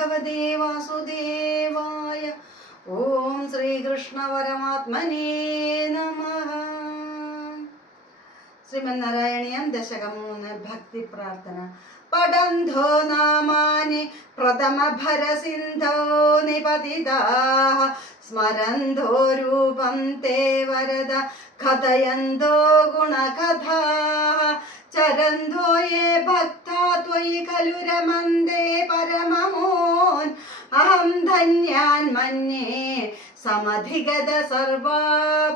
ഭഗവതേ വാസുദേവായ. ഓം ശ്രീകൃഷ്ണ പരമാത്മനേ നമഃ. ശ്രീമന്നാരായണീയം ദശകം 3 ഭക്തി പ്രാർത്ഥന. പഠന്തോ നാമാനി പ്രഥമ ഭരസിന്ധോ നിപതിതാഃ സ്മരന്തോ രൂപം തേ വരദ കഥയന്തോ ഗുണകഥാഃ ചരന്തോ യേ ഭക്താ ത്വയി ഖലു രമന്തെ പരമമോൻ അഹം ധന്യാൻ മന്യേ സമധിഗത സർവാഭിലഷിതാൻ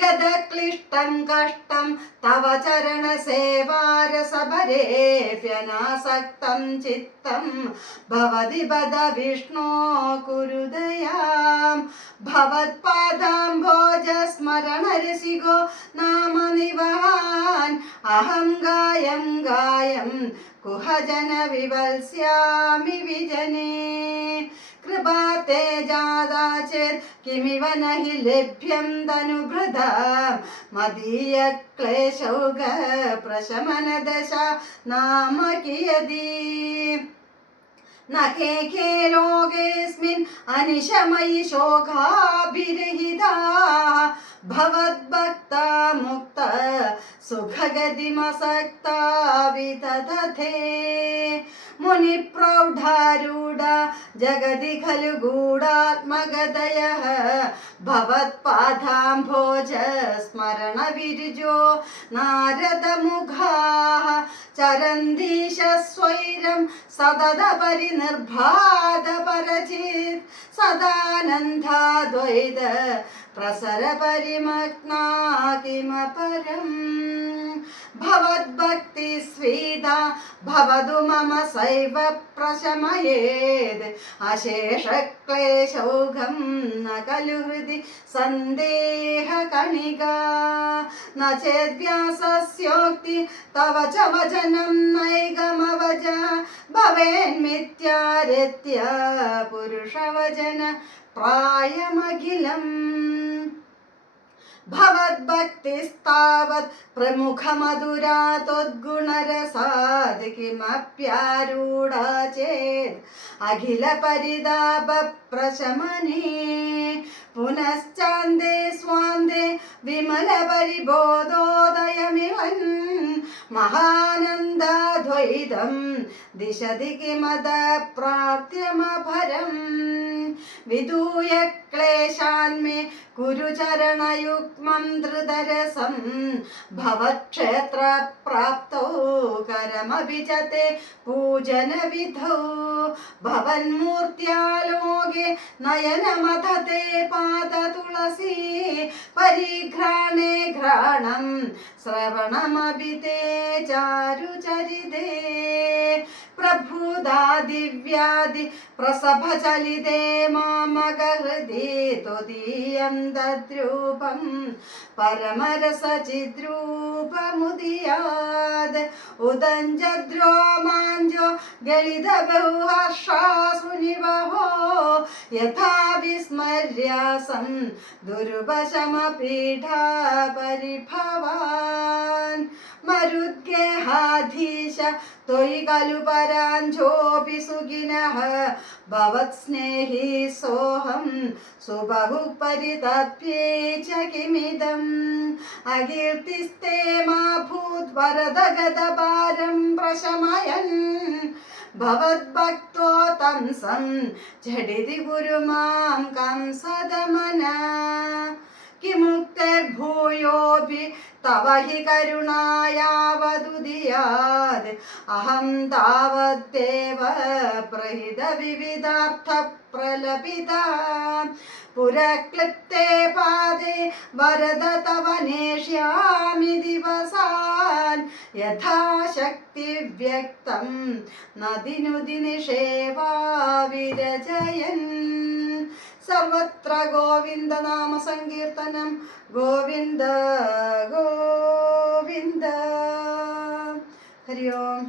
ഗതക്ലിഷ്ടം കഷ്ടം തവ ചരണ സേവാരസഭരേഭ്യനാസക്തം ചിത്തം ഭവതി പദ വിഷ്ണോ കുരുദയാം ഭവത്പാദാംഭോജ സ്മരണരസികോ നാമ നിവഹാൻ അഹം ഗായം ഗായം കുഹജന വിവത്സ്യാമി വിജനേ കൃപാത്തെ ജാതാ ചേത് കിമിവ നഹി ലഭ്യം തനുഭൃതാ മദീയ ക്ലേശൗഘ പ്രശമന ദശ നാമ കിയതി നഖേ ഖേ ലോകേസ്മിൻ അനിശമയി ശോകാഭിരഹിതാഃ ഭവദ്ഭക്താ മുക്ത സുഖഗതിമസക്താ വിതതഥേ മുനിപ്രൗഢാരൂഢ ജഗതി ഖലു ഗൂഢാത്മഗതയഃ ഭവത്പാദാംഭോജ സ്മരണ വിരുജോ നാരദമുഖാഃ ചരന്തീശ സ്വൈരം സതത പരിനിർഭാത പരചിത് സദാനന്ദാദ്വൈത പ്രസര പരിമഗ്നാ കിമപരം ഭവദ്ഭക്തി സ്വേദാ ഭവതു മമ സൈവ പ്രശമയേത് അശേഷക്ലേശൗഘം ന ഖലു ഹൃദി സന്ദേഹ കണികാ ന ചേദ്വ്യാസസ്യോക്തി തവ ച വചനം നൈകമവച ഭവേന്മിത്യാരത്യ പുരുഷവചന പ്രായമഖിലം ഭവദ്ഭക്തിസ്താവത് പ്രമുഖമധുരാ ത്വദ്ഗുണരസാദ് കിമപ്യാരൂഢാ ചേത് അഖില പരിതാപ പ്രശമനേ പുനശ്ചാന്ദേ സ്വാന്ദേ വിമല പരിബോധോദയമിവൻ മഹാനന്ദാദ്വൈതം ദിശതി കിമത പ്രാപ്യമഭരം വിദൂയ ക്ലേശാന്മേ കുരുചരണയുഗ്മം ധൃതരസം ഭവക്ഷേത്ര പ്രാപ്തോ കരമഭിജത്തെ പൂജനവിധോ ഭവന്മൂർത്യാലോകെ നയനമഥത്തെ പാദതുളസി പരിഘ്രാണേ ഘ്രാണം ശ്രവണമഭി തേ ചാരുചരിതേ പ്രഭുദാ ദിവ്യാദി പ്രസഭചലിതേ മാമകഹൃദി ത്വദീയം തദ്രൂപം പരമരസചിദ്രൂപമുദിയാത് ഉദഞ്ചദ്രോമാഞ്ചോ ഗളിതബഹുഹർഷാസുനിവഹോ യഥാ വിസ്മര്യാസം ദുർവശമപീഠാ പരിഭവാൻ മരുദ്ഗേഹാധീശ ത്വയി ഖലു പരാഞ്ജോപി സുഖിനഃ ഭവത്സ്നേഹി സോഹം സുബഹു പരിതപ്യേ ച കിമിദം അകീർത്തിസ്തേ മാ ഭൂത് വരദഗതഭാരം പ്രശമയൻ ഭവദ്ഭക്തോ തംസം ഝടിതി ഗുരു മാം കംസദമന കിമുക്തിർഭൂയോപി തവ ഹി കരുണായാവതുദിയാത് അഹം താവദ്ദേവ പ്രഹിത വിവിധാർത്ഥ പ്രലപിത പുരക്ലിപ്തേ പാദേ വരദ തവ നേഷ്യാമി ദിവസാൻ യഥാശക്തി വ്യക്തം നദിനുതി നിഷേവാ വിരജയൻ സർവത്ര ഗോവിന്ദ നാമ സങ്കീർത്തനം ഗോവിന്ദ ഗോവിന്ദ. ഹരി ഓം.